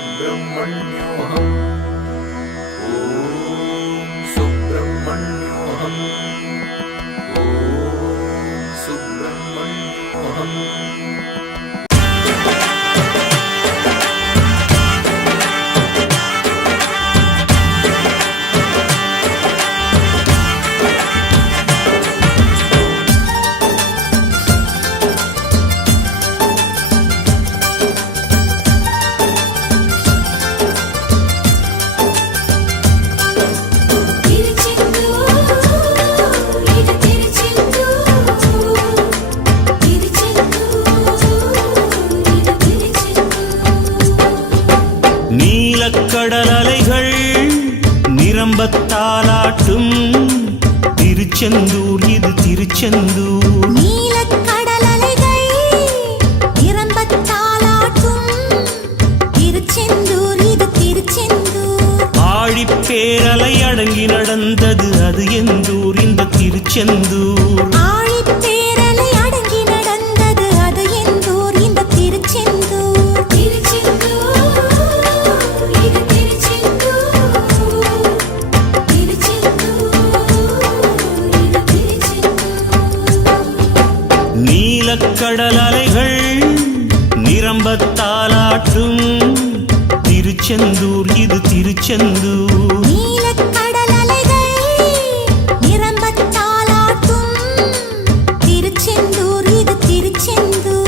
सुब्रह्मण्योऽहम् ॐ सुब्रह्मण्योऽहम् ॐ सुब्रह्मण्योऽहम् நீலக்கடல் அலைகள் நிரம்பத்தாலாட்டும் திருச்செந்தூர் இது திருச்செந்தூர். நீலக்கடல் அலைகள் நிரம்பத்தாலாட்டும் திருச்செந்தூர் இது திருச்செந்தூர். ஆழிப்பேரலை அடங்கி நடந்தது அது எந்தூர் இந்த திருச்செந்தூர். ஆழிப்பேரலை அடங்கி நடந்தது அது எந்தூர் இந்த திருச்செந்தூர். நீலக்கடல் அலைகள் நிரம்பத்தாலாட்டும் திருச்செந்தூர் இது திருச்செந்தூர். நீலக்கடல் அலைகள் நிரம்பத்தாலாட்டும் திருச்செந்தூர் இது திருச்செந்தூர்.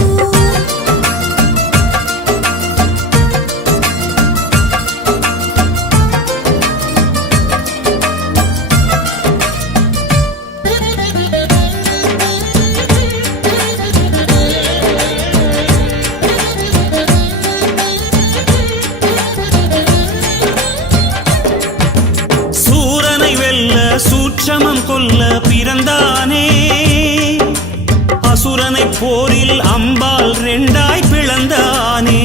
சூட்சமம் கொல்ல பிறந்தானே அசுரனை போரில் அம்பால் ரெண்டாய் பிளந்தானே.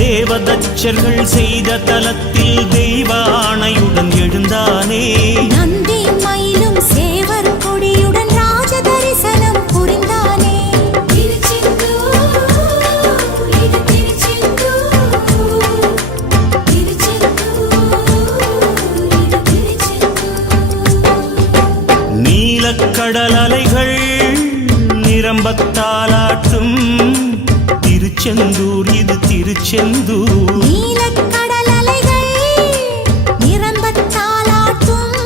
தேவதச்சர்கள் செய்த தலத்தில் தெய்வ ஆணையுடன் எழுந்தானே. நந்தி மயிலும் சேவர் கொடியுடன் ராஜ தரிசனம் புரிந்தானே. நீலக்கடல் அலைகள் நிரம்பத்தாலாட்டும் திருச்செந்தூர் இது திருச்செந்தூர். நீலக்கடல் அலைகள் நிரம்பத்தாலாட்டும்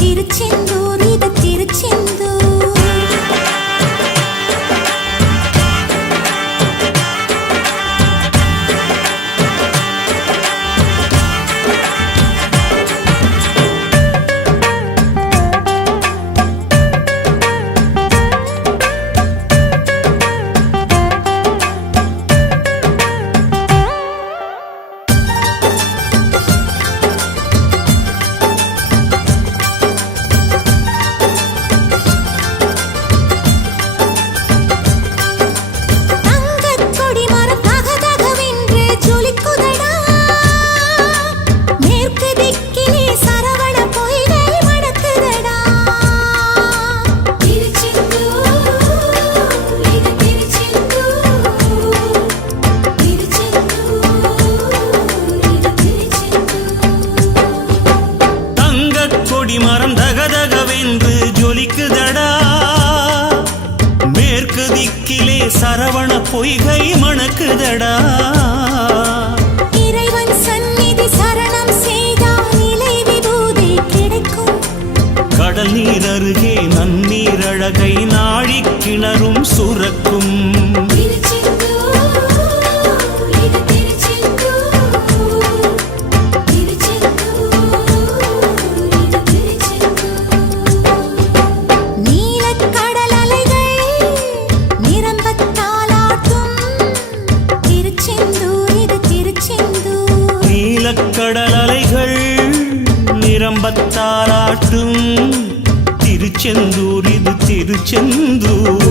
திருச்செந்தூர் இது திருச்செந்தூர். மரம் தகதகவென்று ஜொலிக்குதடா மேற்கு திக்கிலே சரவண பொய்கை மணக்குதடா. இறைவன் சந்நிதி சரணம் செய்தால் நிலை விபூதி கிடைக்கும். கடல் நீர் அருகே நன்னீர் அழகை நாழி கிணறும் சுரக்கும். கடல் அலைகள் நிரம்பத்தாலாட்டும் திருச்செந்தூர் இது திருச்செந்தூர்.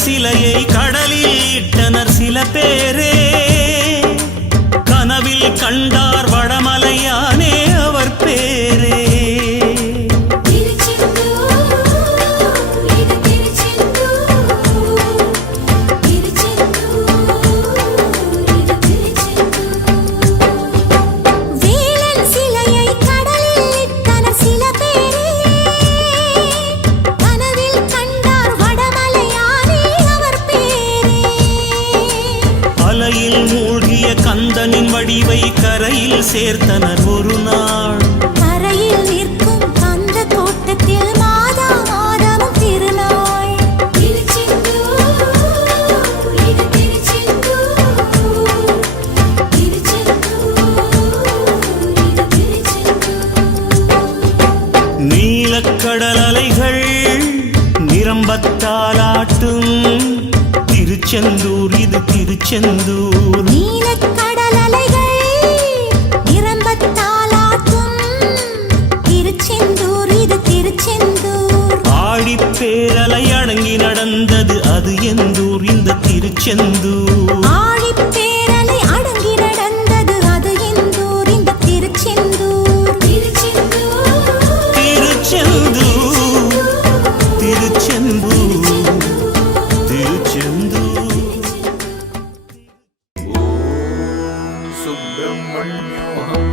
சிலையை கடலில் இட்டனர் சில பேரே, கனவில் கண்டார் வடமலையானே அவர் பேரே. மூழ்கிய கந்தனின் வடிவை கரையில் சேர்த்தனர் ஒரு நாள். கரையில் நிற்கும் கந்த கோட்டத்தில் மாதா மாதமும் திருநாள். நீலக்கடல் அலைகள் நிரம்பத்தாலாட்டும் திருச்செந்தூர் இது திருச்செந்தூர். நீலக்கடல் அலைகள் நிரம்பத்தாலாட்டும் திருச்செந்தூர் இது திருச்செந்தூர். ஆழிப்பேரலை அடங்கி நடந்தது அது எந்தூர் இந்த திருச்செந்தூர். ஆழிப்பேரலை அடங்கி நடந்தது அது எந்தூர் இந்த திருச்செந்தூர். திருச்செந்தூர் திருச்செந்தூர் திருச்செந்தூர். சுப்பிரமணியோகம்